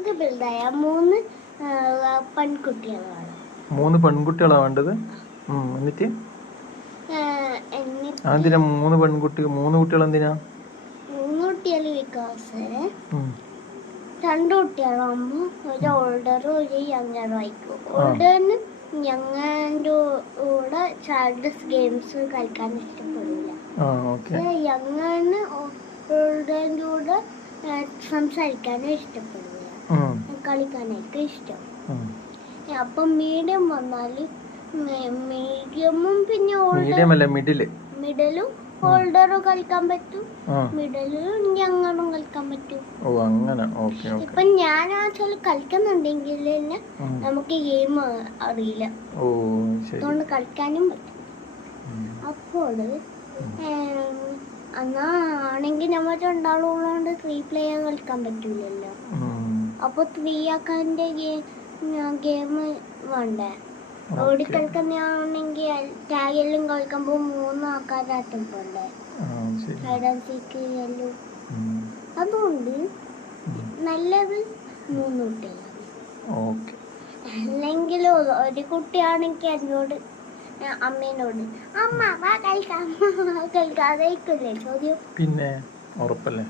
നമുക്ക് ബിൽഡായ 3 പെൺകുട്ടികളാണ്. 3 പെൺകുട്ടികളാ വേണ്ടത്. എന്നിട്ട് എന്തിനാ 3 കുട്ടികൾ എന്തിനാ? 3 കുട്ടികൾ വികാസ്, 2 കുട്ടികളാകുമ്പോ ഒരു ഓൾഡറും ഒരു യങ്ങറും ആയിരിക്കും. ഓൾഡറിന് യങ്ങറിന്റെ കൂടെ ചൈൽഡ്സ് ഗെയിംസ് കളിക്കാൻ ഇഷ്ടപ്പെടില്ല. യങ്ങറിന് ഓൾഡറിന്റെ കൂടെ സംസാരിക്കാനും ഇഷ്ടപ്പെടില്ല, കളിക്കാനൊക്കെ ഇഷ്ടം. അപ്പൊ മീഡിയം വന്നാല് മീഡിയമും പിന്നെ മിഡിലും ഓൾഡറും കളിക്കാൻ പറ്റും, മിഡിലും യങ്ങറും കളിക്കാൻ പറ്റും. ഇപ്പൊ ഞാൻ ആക്ച്വലി കളിക്കുന്നുണ്ടെങ്കിൽ തന്നെ നമുക്ക് ഗെയിം അറിയില്ല, അതുകൊണ്ട് കളിക്കാനും പറ്റും. അപ്പോൾ ആണെങ്കിൽ നമ്മൾ 2 ആളുള്ളതുകൊണ്ട് 3 പ്ലെയർ കളിക്കാൻ പറ്റൂലല്ലോ. അപ്പൊ 3 ആക്കാൻ്റെ ഗെയിം വേണ്ടേ? ഓടി കളിക്കുന്നതാണെങ്കിൽ ടാഗെല്ലാം കളിക്കുമ്പോ 3 ആൾക്കാരായിട്ടും പോണ്ടേ, ഹൈഡ് ആൻഡ് സീക്ക് എല്ലാം. അതുകൊണ്ട് നല്ലത് 3 കുട്ടികളാണ്. അല്ലെങ്കിൽ ഒരു കുട്ടിയാണെങ്കിൽ എന്നോട് അമ്മേനോട് അമ്മ കളിക്കാതെ ചോദ്യം. പിന്നെ ഉറപ്പല്ലേ.